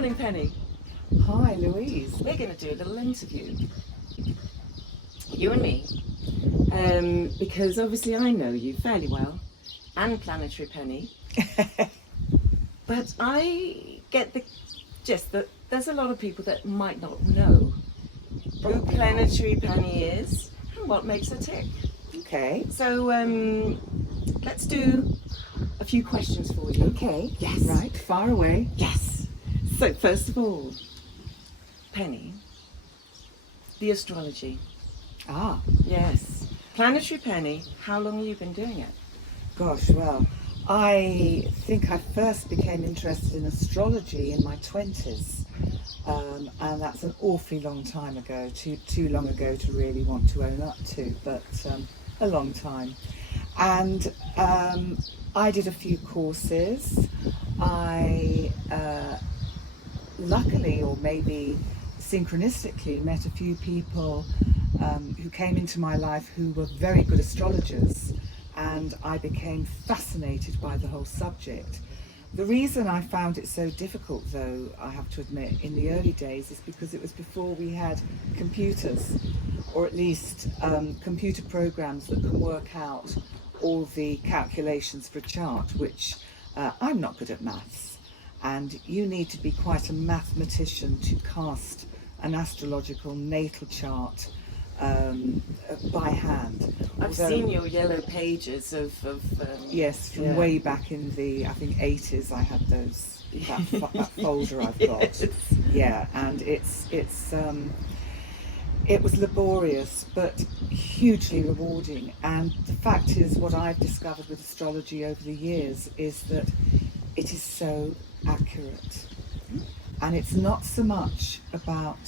Morning, Penny. Hi, Louise. We're going to do a little interview, you and me, because obviously I know you fairly well, and Planetary Penny, but I get the gist that there's a lot of people that might not know who Planetary Penny is and what makes her tick. Okay. So let's do a few questions for you. Okay. Yes. Right. Far away. Yes. So first of all, Penny, the astrology. Ah. Yes. Planetary Penny, how long have you been doing it? Gosh. Well, I think I first became interested in astrology in my 20s, and that's an awfully long time ago. Too long ago to really want to own up to, but a long time. And I did a few courses. I luckily, or maybe synchronistically, met a few people who came into my life who were very good astrologers, and I became fascinated by the whole subject. The reason I found it so difficult, though, I have to admit, in the early days is because it was before we had computers, or at least computer programs that can work out all the calculations for a chart, which I'm not good at maths, and you need to be quite a mathematician to cast an astrological natal chart by hand. I've seen your yellow pages of yes, from way back in the, I think, 80s. I had those, that folder I've got. Yes. Yeah, and it was laborious but hugely rewarding. And the fact is, what I've discovered with astrology over the years is that it is so accurate. And it's not so much about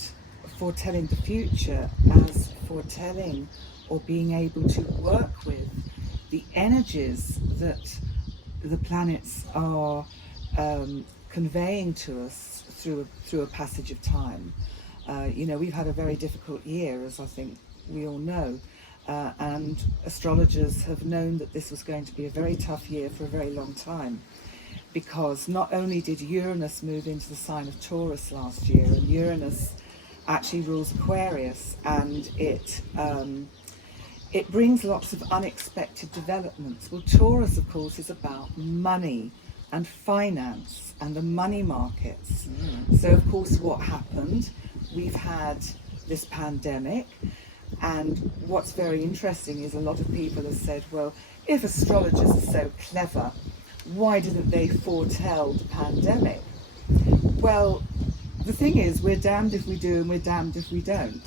foretelling the future as foretelling or being able to work with the energies that the planets are conveying to us through a passage of time. We've had a very difficult year, as I think we all know, and astrologers have known that this was going to be a very tough year for a very long time, because not only did Uranus move into the sign of Taurus last year, and Uranus actually rules Aquarius, and it brings lots of unexpected developments. Well, Taurus, of course, is about money and finance and the money markets. So, of course, what happened? We've had this pandemic, and what's very interesting is a lot of people have said, well, if astrologers are so clever, why didn't they foretell the pandemic? Well, the thing is, we're damned if we do and we're damned if we don't.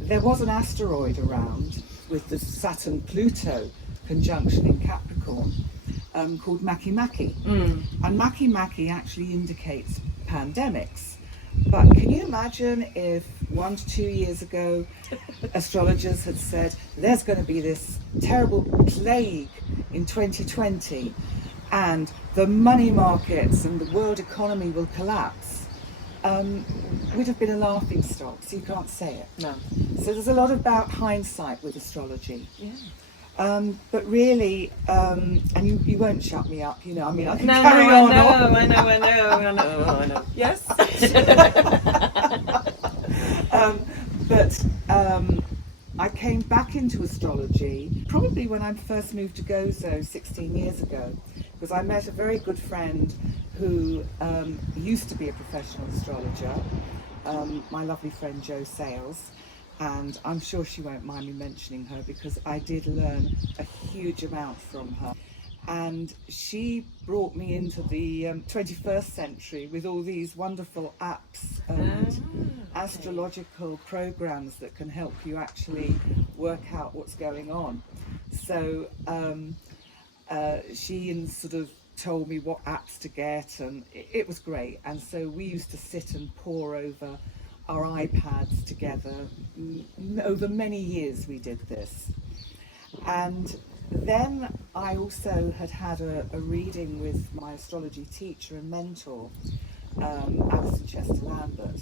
There was an asteroid around with the Saturn-Pluto conjunction in Capricorn called Makemake. And Makemake actually indicates pandemics. But can you imagine if 1 to 2 years ago astrologers had said there's going to be this terrible plague in 2020 and the money markets and the world economy will collapse? Would have been a laughing stock, so you can't say it. No. So there's a lot about hindsight with astrology. Yeah. But really, and you won't shut me up, I mean, I can No, carry on. I know. Yes. But I came back into astrology probably when I first moved to Gozo 16 years ago, because I met a very good friend who used to be a professional astrologer, my lovely friend Jo Sales, and I'm sure she won't mind me mentioning her because I did learn a huge amount from her. And she brought me into the 21st century with all these wonderful apps and astrological programs that can help you actually work out what's going on. So she sort of told me what apps to get, and it was great. And so we used to sit and pore over our iPads together. Over many years we did this. And then I also had a reading with my astrology teacher and mentor, Alison Chester Lambert.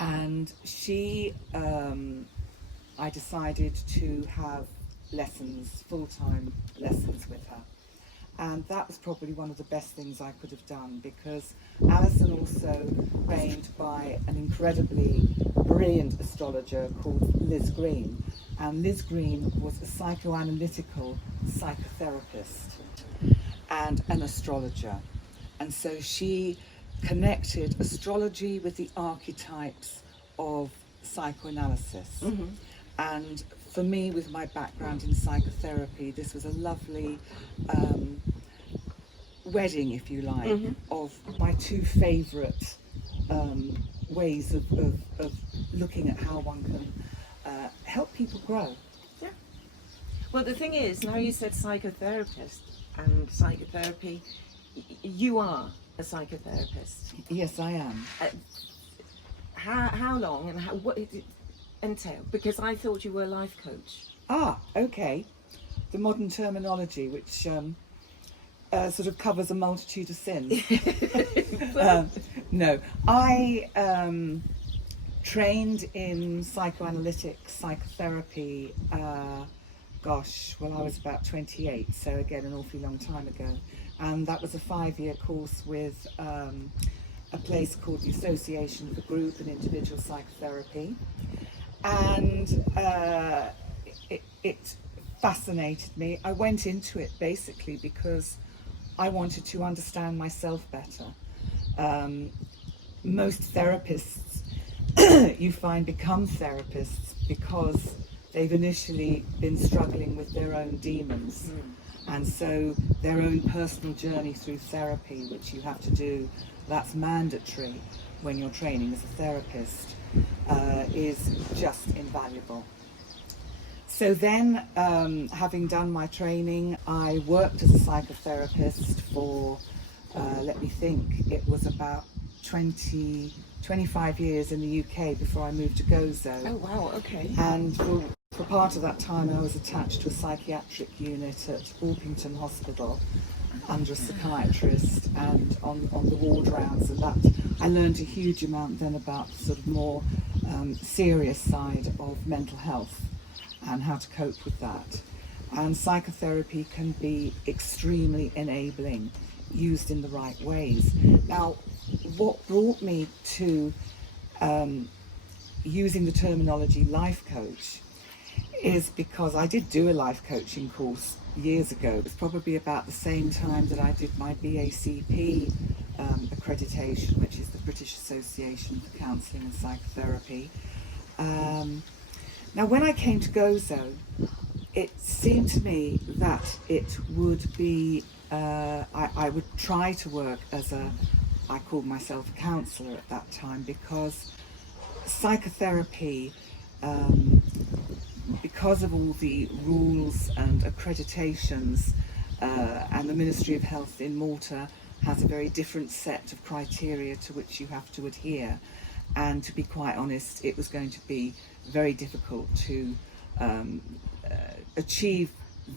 And she, I decided to have lessons, full-time lessons with her. And that was probably one of the best things I could have done, because Alison also trained by an incredibly brilliant astrologer called Liz Green. And Liz Green was a psychoanalytical psychotherapist and an astrologer. And so she connected astrology with the archetypes of psychoanalysis. Mm-hmm. And for me, with my background in psychotherapy, this was a lovely wedding, if you like, Mm-hmm. of my two favourite ways of looking at how one can help people grow. Yeah. Well, the thing is, now you said psychotherapist and psychotherapy, you are a psychotherapist. Yes, I am. How long and what did it entail? Because I thought you were a life coach. Ah, okay. The modern terminology, which sort of covers a multitude of sins. No, I trained in psychoanalytic psychotherapy, I was about 28, so again, an awfully long time ago. And that was a 5-year course with a place called the Association for Group and Individual Psychotherapy. And it fascinated me. I went into it basically because I wanted to understand myself better. Most therapists, you find, become therapists because they've initially been struggling with their own demons. And so their own personal journey through therapy, which you have to do, that's mandatory when you're training as a therapist, is just invaluable. So then, having done my training, I worked as a psychotherapist for, let me think, it was about 25 years in the UK before I moved to Gozo. Oh wow, okay. And for part of that time I was attached to a psychiatric unit at Orpington Hospital under a psychiatrist and on the ward rounds, and that I learned a huge amount then about the sort of more serious side of mental health and how to cope with that. And psychotherapy can be extremely enabling, used in the right ways. Now, what brought me to using the terminology life coach is because I did do a life coaching course years ago. It was probably about the same time that I did my BACP accreditation, which is the British Association for Counselling and Psychotherapy. Now, when I came to Gozo, it seemed to me that it would be, I would try to work as I called myself a counsellor at that time, because psychotherapy, because of all the rules and accreditations, and the Ministry of Health in Malta has a very different set of criteria to which you have to adhere. And to be quite honest, it was going to be very difficult to achieve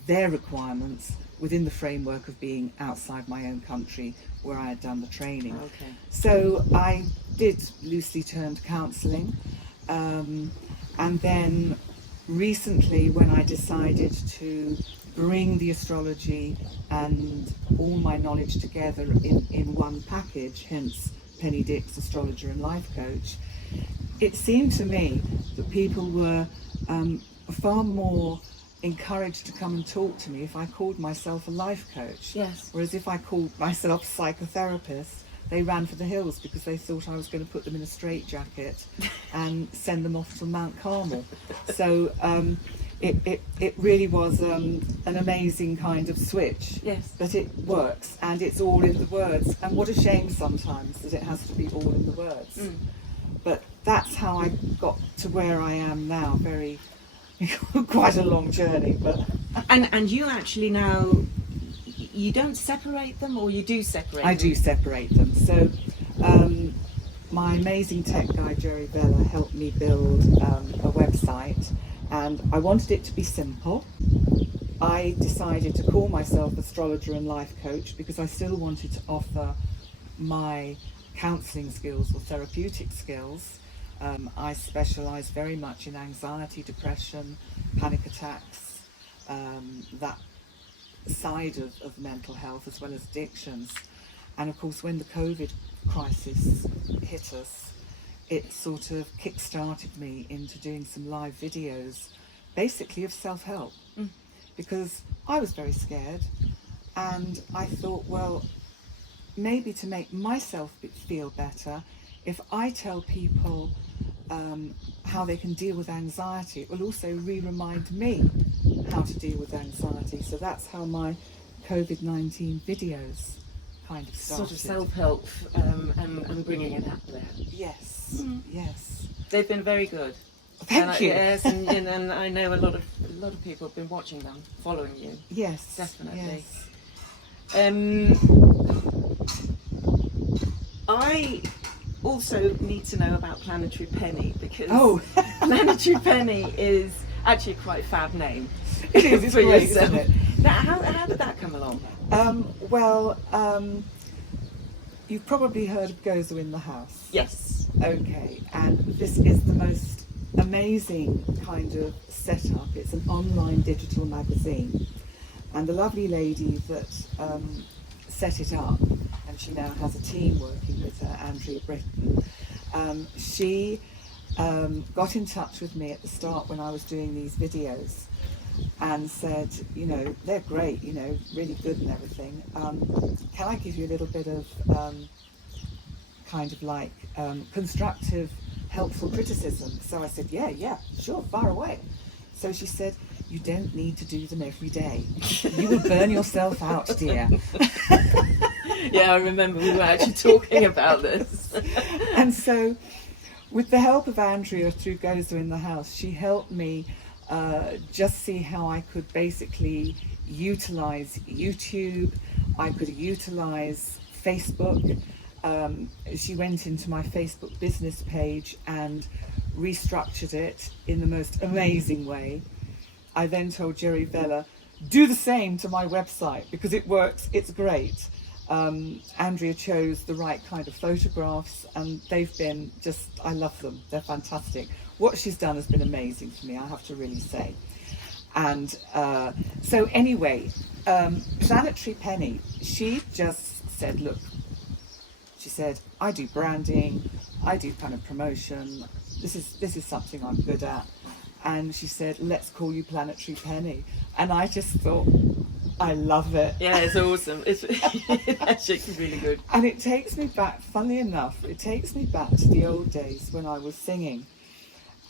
their requirements within the framework of being outside my own country where I had done the training. Okay. So I did loosely termed counselling, and then recently, when I decided to bring the astrology and all my knowledge together in one package, hence Penny Dix Astrologer and Life Coach, it seemed to me that people were far more encouraged to come and talk to me if I called myself a life coach. Yes. Whereas if I called myself a psychotherapist, they ran for the hills because they thought I was going to put them in a straitjacket and send them off to Mount Carmel. So it really was an amazing kind of switch. Yes. But it works, and it's all in the words. And what a shame sometimes that it has to be all in the words. Mm. But that's how I got to where I am now. Very, quite a long journey, but. And you actually now, you don't separate them, or you do separate them? I do separate them. So my amazing tech guy Jerry Vella helped me build a website, and I wanted it to be simple. I decided to call myself Astrologer and Life Coach because I still wanted to offer my counselling skills or therapeutic skills. I specialise very much in anxiety, depression, panic attacks, that side of mental health as well as addictions. And of course, when the COVID crisis hit us, it sort of kick-started me into doing some live videos, basically of self-help, because I was very scared, and I thought, well, maybe to make myself feel better, if I tell people how they can deal with anxiety, it will also remind me how to deal with anxiety. So that's how my COVID-19 videos kind of started. Sort of self-help and bringing it out there. Yes, yes. They've been very good. Thank you. Yes, and I know a lot of people have been watching them, following you. Yes, Definitely. Yes. I also need to know about Planetary Penny, because Planetary Penny is actually quite a fab name. It is, it's for great, yourself. isn't it? Now, how did that come along? You've probably heard of Gozo in the house. Yes. Okay, and this is the most amazing kind of setup. It's an online digital magazine, and the lovely lady that set it up, and she now has a team working with her, Andrea Britton, she got in touch with me at the start when I was doing these videos and said, you know, they're great, you know, really good and everything. Can I give you a little bit of kind of like constructive, helpful criticism? So I said, yeah, sure, far away. So she said, you don't need to do them every day. You will burn yourself out, dear. Yeah, I remember we were actually talking about this. And so, with the help of Andrea through Gozo in the House, she helped me just see how I could basically utilize YouTube. I could utilize Facebook. She went into my Facebook business page and restructured it in the most amazing way. I then told Jerry Vella, do the same to my website because it works, it's great. Andrea chose the right kind of photographs, and they've been just, I love them, they're fantastic. What she's done has been amazing for me, I have to really say. And so anyway, Planetary Penny, she just said, look, she said, I do branding, I do kind of promotion, this is something I'm good at. And she said, let's call you Planetary Penny. And I just thought, I love it. Yeah, it's awesome. It's actually really good. And it takes me back, funnily enough, it takes me back to the old days when I was singing.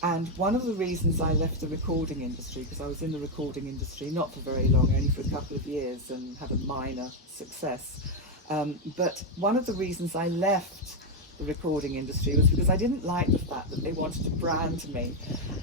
And one of the reasons I left the recording industry, because I was in the recording industry, not for very long, only for a couple of years, and had a minor success. But one of the reasons I left the recording industry was because I didn't like the fact that they wanted to brand me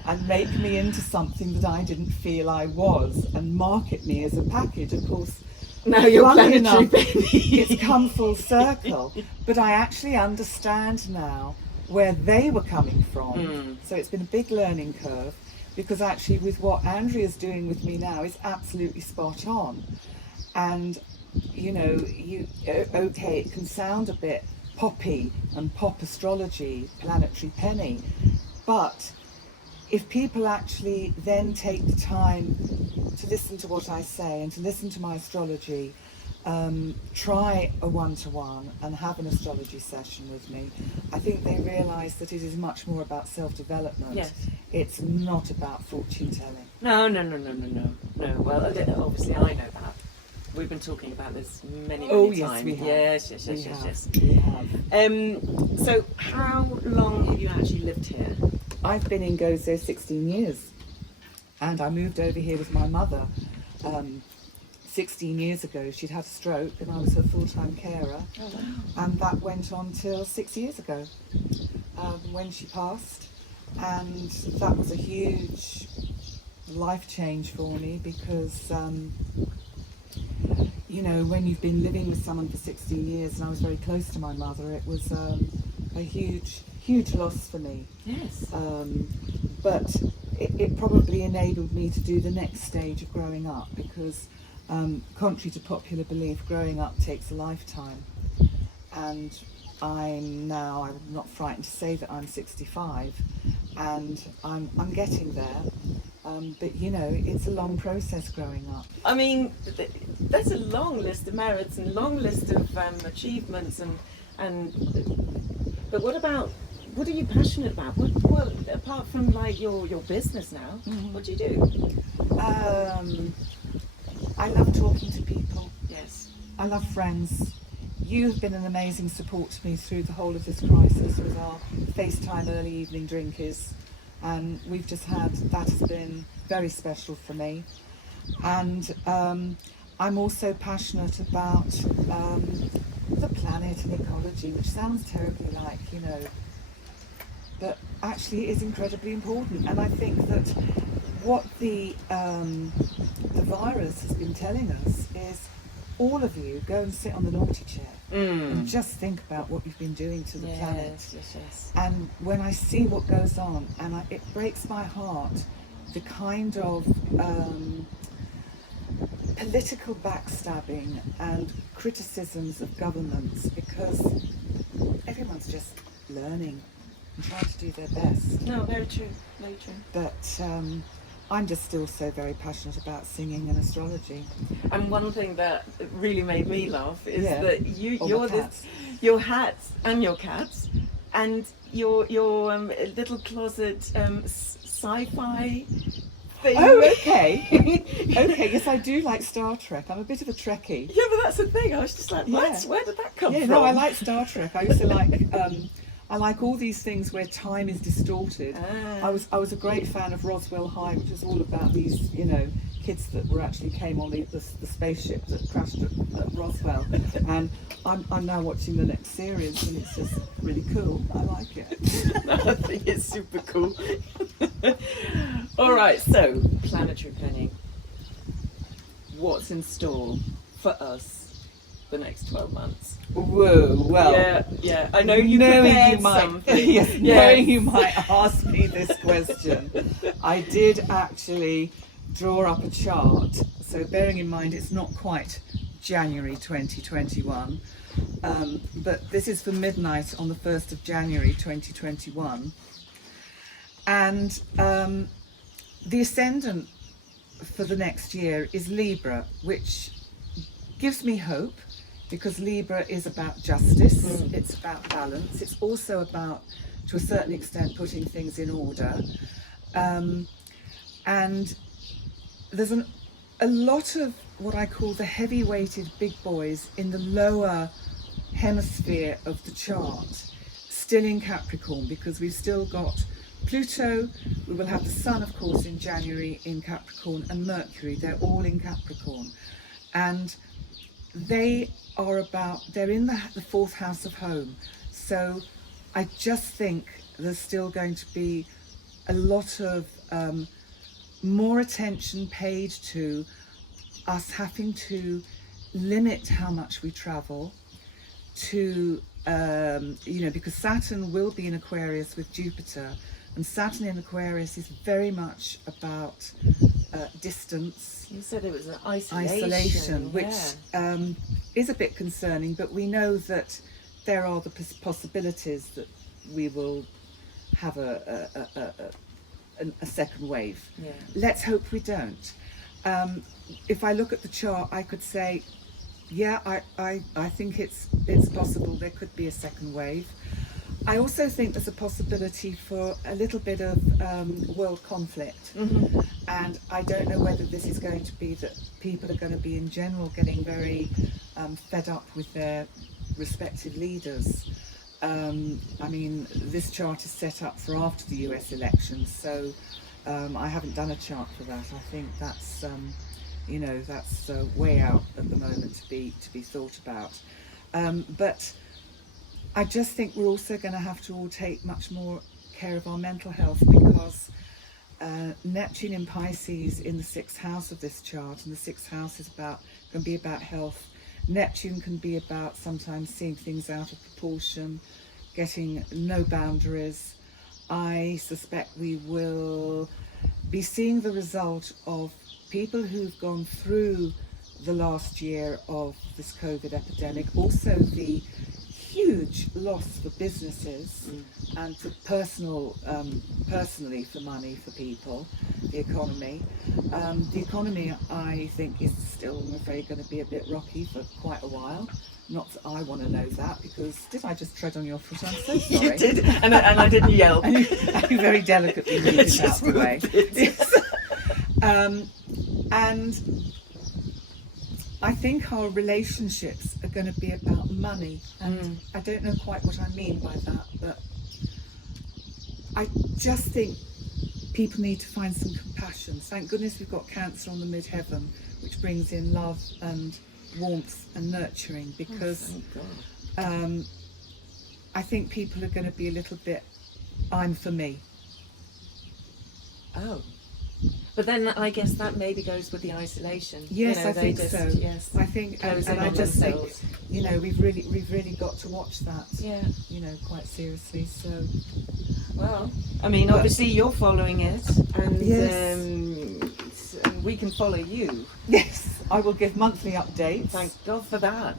and make me into something that I didn't feel I was and market me as a package. Of course, now you're Planetary enough, Penny. It's come full circle, but I actually understand now where they were coming from. So it's been a big learning curve, because actually with what Andrea's doing with me now is absolutely spot on. And you know, okay, it can sound a bit poppy and pop astrology, Planetary Penny, but if people actually then take the time to listen to what I say and to listen to my astrology, try a one-to-one and have an astrology session with me, I think they realise that it is much more about self-development. Yes. It's not about fortune telling. No. Well, obviously I know that. We've been talking about this many times. Yes, we have. Yes. We have. So how long have you actually lived here? I've been in Gozo 16 years, and I moved over here with my mother 16 years ago. She'd had a stroke and I was her full-time carer. Oh, wow. And that went on till 6 years ago when she passed, and that was a huge life change for me, because you know, when you've been living with someone for 16 years, and I was very close to my mother, it was a huge loss for me. Yes. But it probably enabled me to do the next stage of growing up, because contrary to popular belief, growing up takes a lifetime. And I'm not frightened to say that I'm 65, and I'm getting there. But you know, it's a long process growing up. I mean, that's a long list of merits and long list of achievements but what are you passionate about? What apart from like your business now, what do you do? I love talking to people. Yes. I love friends. You've been an amazing support to me through the whole of this crisis with our FaceTime early evening drinkies, and we've just had, that has been very special for me. And I'm also passionate about the planet and ecology, which sounds terribly like, you know, but actually is incredibly important. And I think that what the virus has been telling us is, all of you go and sit on the naughty chair and just think about what you've been doing to the planet. Yes. And when I see what goes on, and it breaks my heart, the kind of political backstabbing and criticisms of governments, because everyone's just learning and trying to do their best. No, very true, very true. But I'm just still so very passionate about singing and astrology. And one thing that really made me laugh is that your hats and your cats and your little closet sci-fi thing. Oh, okay. Okay, yes, I do like Star Trek. I'm a bit of a Trekkie. Yeah, but that's the thing. I was just like, what? Yeah. Where did that come from? Yeah, no, I like Star Trek. I used to like. I like all these things where time is distorted. I was a great fan of Roswell High, which is all about these, you know, kids that were actually came on the spaceship that crashed at Roswell. And I'm now watching the next series, and it's just really cool. I like it. I think it's super cool. All right, so Planetary Penny, what's in store for us the next 12 months? Whoa, well. Yeah. I know you prepared something. Yes, knowing you might ask me this question, I did actually draw up a chart. So bearing in mind it's not quite January 2021, but this is for midnight on the 1st of January 2021. And the ascendant for the next year is Libra, which gives me hope, because Libra is about justice, it's about balance, it's also about, to a certain extent, putting things in order. And there's a lot of what I call the heavy-weighted big boys in the lower hemisphere of the chart, still in Capricorn, because we've still got Pluto, we will have the Sun, of course, in January in Capricorn, and Mercury, they're all in Capricorn. And they're in the fourth house of home. So I just think there's still going to be a lot of more attention paid to us having to limit how much we travel, to, because Saturn will be in Aquarius with Jupiter, and Saturn in Aquarius is very much about distance. You said it was an isolation, which is a bit concerning, but we know that there are the possibilities that we will have a second wave. Yeah. Let's hope we don't. If I look at the chart, I could say, yeah, I think it's possible there could be a second wave. I also think there's a possibility for a little bit of world conflict. And I don't know whether this is going to be that people are going to be in general getting very fed up with their respective leaders. I mean, this chart is set up for after the US elections, so I haven't done a chart for that. I think that's, that's way out at the moment to be thought about. But I just think we're also going to have to all take much more care of our mental health, because Neptune in Pisces in the 6th house of this chart, and the 6th house is can be about health. Neptune can be about sometimes seeing things out of proportion, getting no boundaries. I suspect we will be seeing the result of people who've gone through the last year of this COVID epidemic, also the huge huge loss for businesses and for personally for money for people, the economy. The economy, I think, is still, I'm afraid, going to be a bit rocky for quite a while. Not that I want to know that, because did I just tread on your foot? I'm so sorry. You did, and I didn't yell. And you very delicately moved it out of the way. Yes. And I think our relationships are going to be about money, and I don't know quite what I mean by that, but I just think people need to find some compassion. Thank goodness we've got Cancer on the midheaven, which brings in love and warmth and nurturing, because I think people are going to be a little bit, I'm for me. Oh. But then I guess that maybe goes with the isolation. Yes, you know, I think just, so. Yes, I think, and I just think, you know, we've really got to watch that. Yeah. You know, quite seriously. So, well, I mean, obviously you're following it, and yes. We can follow you. Yes, I will give monthly updates. Thank God for that.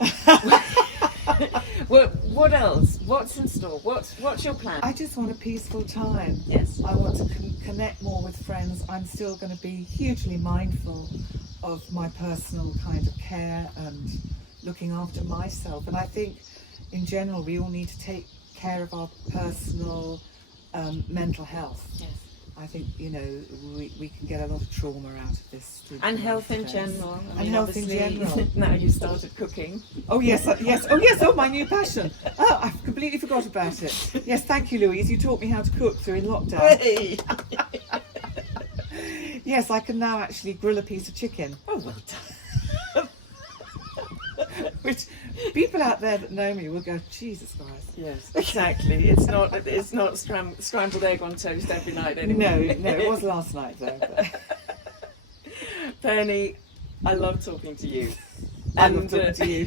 What else? What's in store? What's your plan? I just want a peaceful time. Yes. I want to connect more with friends. I'm still going to be hugely mindful of my personal kind of care and looking after myself. And I think, in general, we all need to take care of our personal mental health. Yes. I think, you know, we can get a lot of trauma out of this. And health in general. I mean, health in general. Now you started cooking. Oh yes, yes. Oh yes. Oh, my new passion. Oh, I completely forgot about it. Yes, thank you, Louise. You taught me how to cook through in lockdown. Hey. Yes, I can now actually grill a piece of chicken. Oh, well done. Which people out there that know me will go, Jesus Christ. Yes, exactly. It's not scrambled egg on toast every night anymore. No, it was last night though. But... Penny, I love talking to you. I love talking to you.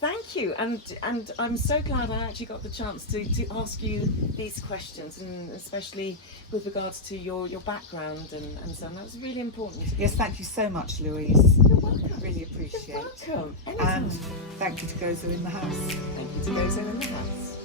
Thank you, and I'm so glad I actually got the chance to ask you these questions, and especially with regards to your background and so on. That was really important. Yes, thank you so much, Louise. You're welcome. Really appreciate. You're welcome. Anytime. And thank you to Gozo in the house. Thank you to Gozo in the house.